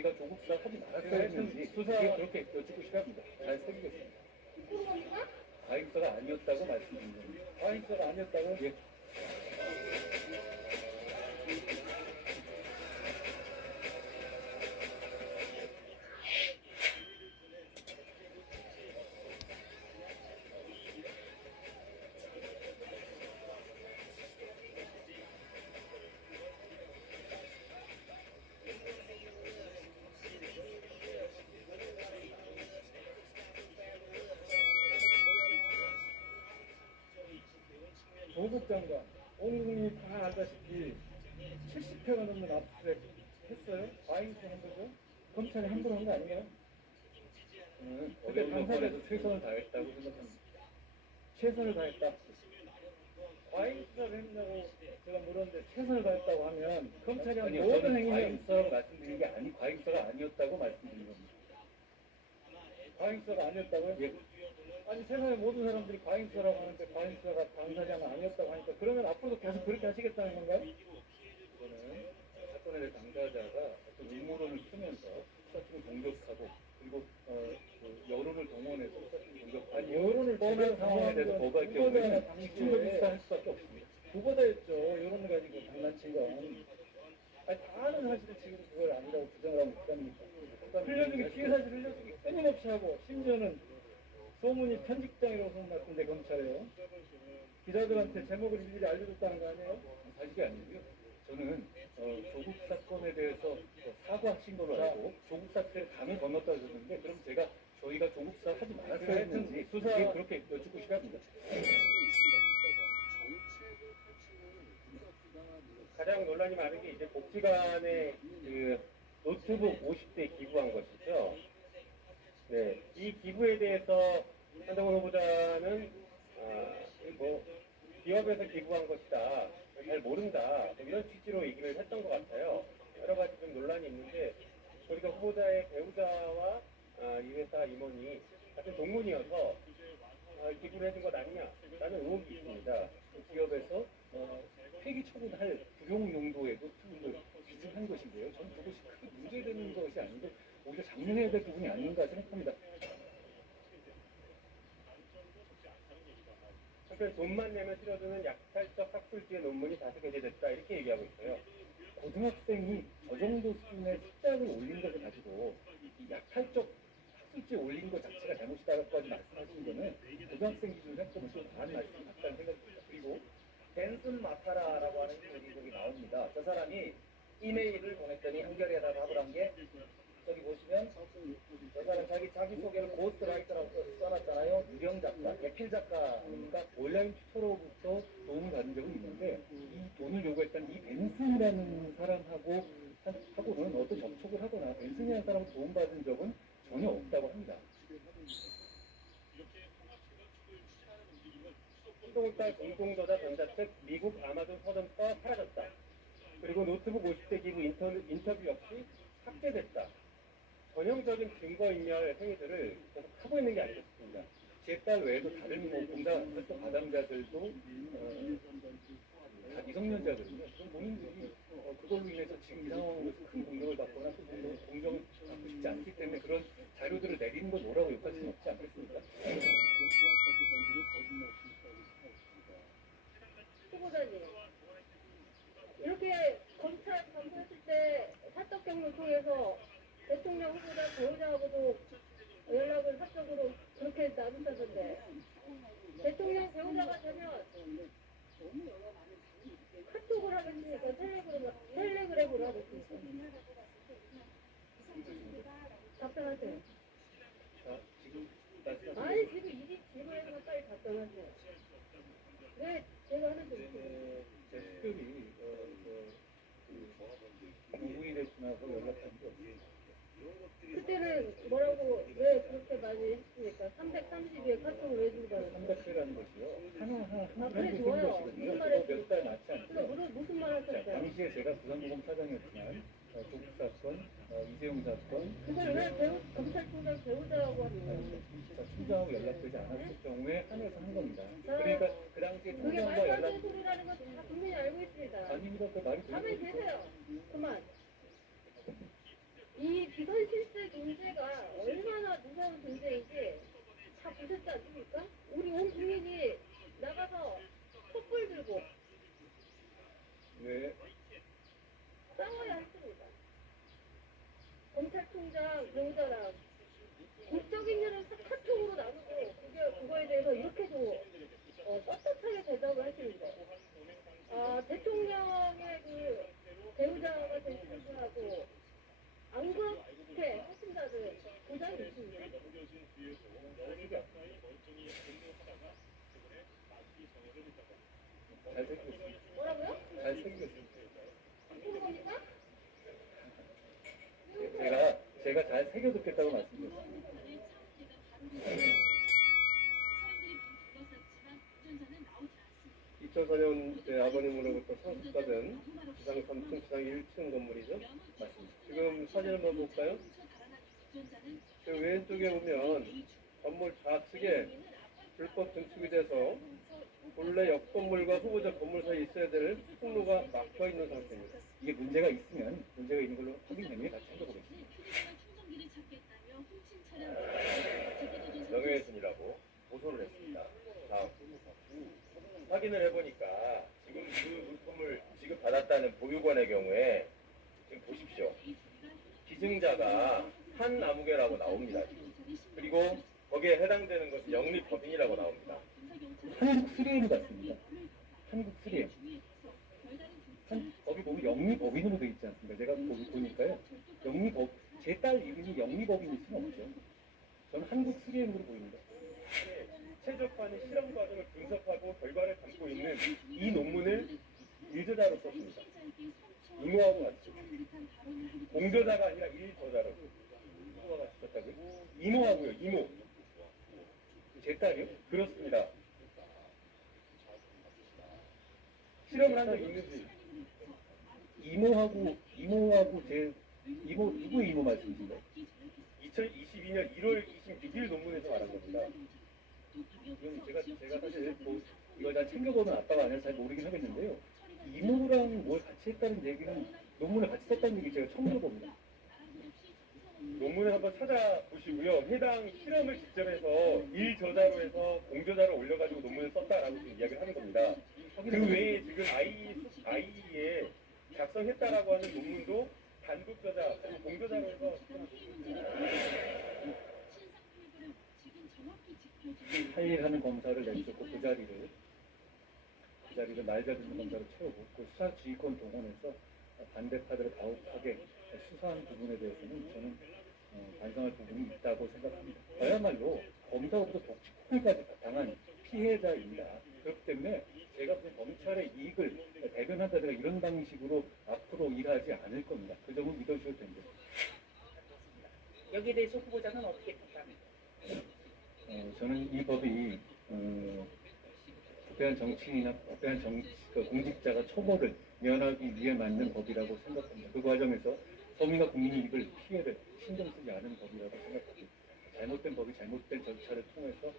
저희가 조국 수사 하지 말았어야 네, 했는지 수사- 그렇게 여쭙고 싶습니다. 잘 새기겠습니다. 과잉수사가 아니었다고 말씀드린 겁니다. 과잉수사가 아니었다고? 예. 조국 장관, 온 국민이 다 알다시피 70회가 넘는 압수수색 했어요? 과잉수사한 거죠? 검찰이 함부로 한 거 아니에요? 저는 근데 어려운 당사자- 여건에도 최선을 다했다고 생각합니다. 최선을 다했다. 과잉 수사를 했냐고 제가 물었는데 최선을 다했다고 하면 검찰이 한 아니요, 모든 저는 행위는 과잉수사라고 말씀드린 게 아니 과잉수사가 아니었다고 말씀드린 겁니다. 과잉 수사가 아니었다고요? 예. 아니 세상의 모든 사람들이 과잉수사라고 하는데 과잉수사가 당사자는 아니었다고 하니까 그러면 앞으로도 계속 그렇게 하시겠다는 건가요? 저는 대해 당사자가 어떤 음모론을 풀면서 수사팀을 공격하고 그리고 어, 그 여론을 동원해서 수사팀을 공격하고 아니, 여론을 뻔한 동원해서 상황에 대해서 하는 거부할 경우에는 직접적인 당시에- 수사할 수밖에 없습니다. 그거다였죠. 여론을 가지고 장난친 건. 아니, 다 아는 사실을 지금 그걸 아니라고 부정을 하면 어떡합니까? 흘려주기, 피해 사실 흘려주기 끊임없이 하고, 심지어는 소문이 편집장이라고 소문났던데, 검찰에요. 기자들한테 제목을 일일이 알려줬다는 거 아니에요? 사실이 아니고요. 저는 어, 조국 사건에 대해서 어, 사과하신 걸로 자. 알고 조국 사태를 강을 건넜다 하셨는데 그럼 제가 저희가 조국 수사 하지 말았어야 했는지 수사- 그게 그렇게 여쭙고 싶습니다. 가장 논란이 많은 게 이제 복지관에 그 노트북 50대 기부한 것이죠. 네, 이 기부에 대해서 한동훈 후보자는 아, 뭐 기업에서 기부한 것이다, 잘 모른다 뭐 이런 취지로 얘기를 했던 것 같아요. 여러 가지 좀 논란이 있는데 우리가 후보자의 배우자와 아, 이 회사 임원이 같은 동문이어서 아, 기부를 해준 것 아니냐 라는 의혹이 있습니다. 기업에서 어, 폐기 처분할 불용 용도에도 투입을 기증한 것인데요. 저는 그것이 크게 문제되는 것이 아닌데 오히려 장려해야 될 부분이 아닌가 생각합니다. 한편 돈만 내면 실어주는 약탈적 학술지의 논문이 다수 게재됐다 이렇게 얘기하고 있어요. 고등학생이 저 정도 수준의 숫자를 올린 것을 가지고 이 약탈적 학술지에 올린 것 자체가 잘못이다라고까지 말씀하시는 거는 고등학생 해보면 좀 과한 말씀 같다는 생각이 듭니다. 그리고 댄슨 마타라라고 하는 주인공이 나옵니다. 저 사람이 이메일을 보냈더니 한겨레에다가 한게 저기 보시면 저 사람 자기 자기 소개를 고스트라이터라고 써- 써놨잖아요. 유령 작가, 예필 작가 아닙니까? 온라인 튜터로부터 도움을 받은 적은 있는데 이 돈을 벤슨이라는 사람하고 한- 하고는 어떤 접촉을 하거나 벤슨이라는 사람을 도움받은 적은 전혀 없다고 합니다. 한동훈딸 공동저자 전자책 미국 아마존 서점서 사라졌다. 그리고 노트북 50대 기부 인터뷰, 인터뷰 역시 삭제됐다. 전형적인 증거인멸 행위들을 계속 하고 있는 게 싶습니다. 제딸 외에도 다른 뭐 봉사 활동 가담자들도 어, 다 미성년자들인데 그런 어, 그걸로 인해서 지금 이 상황으로 큰 공격을 받거나 또 공정, 공정을 받고 싶지 않기 때문에 그런 자료들을 내리는 건 뭐라고 욕할 수는 없지 않겠습니까? 후보자님 이렇게 검찰 검사했을 때 사적 경로 통해서 대통령 후보자 배우자하고도 연락을 사적으로 그렇게 나눈다던데 대통령 배우자가 되면 카톡을 하겠습니까 텔레그램 텔레그램으로 답변하세요 자, 지금 말씀 아니 지금 이 질문에서 빨리 답변하세요 왜 제가 하는 게 제, 그, 노후일에 지나서 연락한 게. 그때는 뭐라고 왜 그렇게 많이 했습니까? 330에 카톡을 왜 거예요? 300회라는 것이요. 하나 하나 아, 하나 그래, 해도 좋아요. 것이거든요. 무슨 말 했어요? 몇달 낳지 그럼 않고요. 무슨, 무슨 말 자, 하셨어요? 당시에 제가 부산고검 사장이었지만 어, 조국 사건, 어, 이재용 사건, 그걸 왜 배우, 검찰총장 배우자라고 하는 거예요? 자, 총장하고 연락되지 않았을 경우에 한해서 한 겁니다. 자, 그러니까 그 당시에 그게 총장과 말도 안 연락 되는 소리라는 건다 국민이 알고 있습니다. 아닙니다. 그 말이 가만히 되는 거죠. 계세요. 그만. 이 존재가 얼마나 무서운 존재인지 다 보셨지 않습니까? 우리 온 국민이 나가서 촛불 들고 네. 싸워야 했습니다. 검찰총장 배우자랑 국적인 일 은 카톡으로 나누고 그게 그거에 대해서 이렇게도 어, 떳떳하게 대답을 하시는데 아 대통령의 그 배우자가 된 분하고 안 그렇게 하신다는 보장이 있습니다. 잘생겼습니다. 뭐라고요? 잘생겼습니다. 겁니까? 제가 제가 잘 새겨듣겠다고 말씀드렸습니다. 2004년 때 아버님으로부터 상속받은 지상 3층, 지상 1층 건물이죠. 맞습니다. 지금 사진 한번 볼까요? 그 왼쪽에 보면 건물 좌측에 불법 증축이 돼서 본래 옆 건물과 후보자 건물 사이에 있어야 될 통로가 막혀 있는 상태입니다. 이게 문제가 있으면 문제가 있는 걸로 확인되면 다시 챙겨보겠습니다. 충전기를 찾겠다며 훔친 차량 명예훼손이라고 고소를 했습니다. 다음 확인을 해보니까 지금 그 물품을 지급 받았다는 보유관의 경우에 지금 보십시오. 기증자가 한 나무개라고 나옵니다. 그리고 거기에 해당되는 것이 영리법인이라고 나옵니다. 한국 수리엠 같습니다. 한국 수리엠. 한, 거기 보면 영리법인으로 되어 있지 않습니까? 제가 거기 보니까요. 영리법, 제 딸 이름이 영리법인일 수는 없죠. 저는 한국 수리엠으로 보입니다. 최적화는 실험 과정을 분석하고 결과를 담고 있는 이 논문을 일저자로 썼습니다. 이모하고 같이. 공저자가 아니라 일저자로. 이모가 같이 썼다고요? 이모하고요, 이모. 제 딸이요? 그렇습니다. 실험을 한 적이 있는지. 이모하고, 이모하고 제, 이모, 누구 이모 말씀이신가요? 2022년 1월 26일 논문에서 말한 겁니다. 이건 제가, 제가 사실 뭐, 이걸 다 챙겨보는 아빠가 아니라 잘 모르긴 하겠는데요. 같이 했다는 얘기는 논문을 같이 썼다는 얘기 제가 처음 들어봅니다. 논문을 한번 찾아보시고요. 해당 실험을 직접 해서 일저자로 해서 공저자로 올려가지고 논문을 썼다라고 지금 이야기를 하는 겁니다. 그 외에 지금 아이, 아이에 작성했다라고 하는 논문도 단독 저자, 그리고 공저자로 해서 하일하는 검사를 내주고 그 자리를 그 자리를 검사로 채우고 그 수사 지휘권 동원해서 반대파들을 가혹하게 수사한 부분에 대해서는 저는 어, 반성할 부분이 있다고 생각합니다. 저야말로 검사로부터 독촉까지 당한 피해자입니다. 그렇기 때문에 제가 무슨 검찰의 이익을 대변한다든가 이런 방식으로 앞으로 일하지 않을 겁니다. 그 점은 믿어주셔도 됩니다. 여기에 대해서 후보자는 어떻게 평가합니까? 어, 저는 이 법이 어, 부패한 정치인이나 부패한 정, 그 공직자가 처벌을 면하기 위해 만든 법이라고 생각합니다. 그 과정에서 서민과 국민의 이익을 피해를 신경 쓰지 않은 법이라고 생각합니다. 잘못된 법이 잘못된 절차를 통해서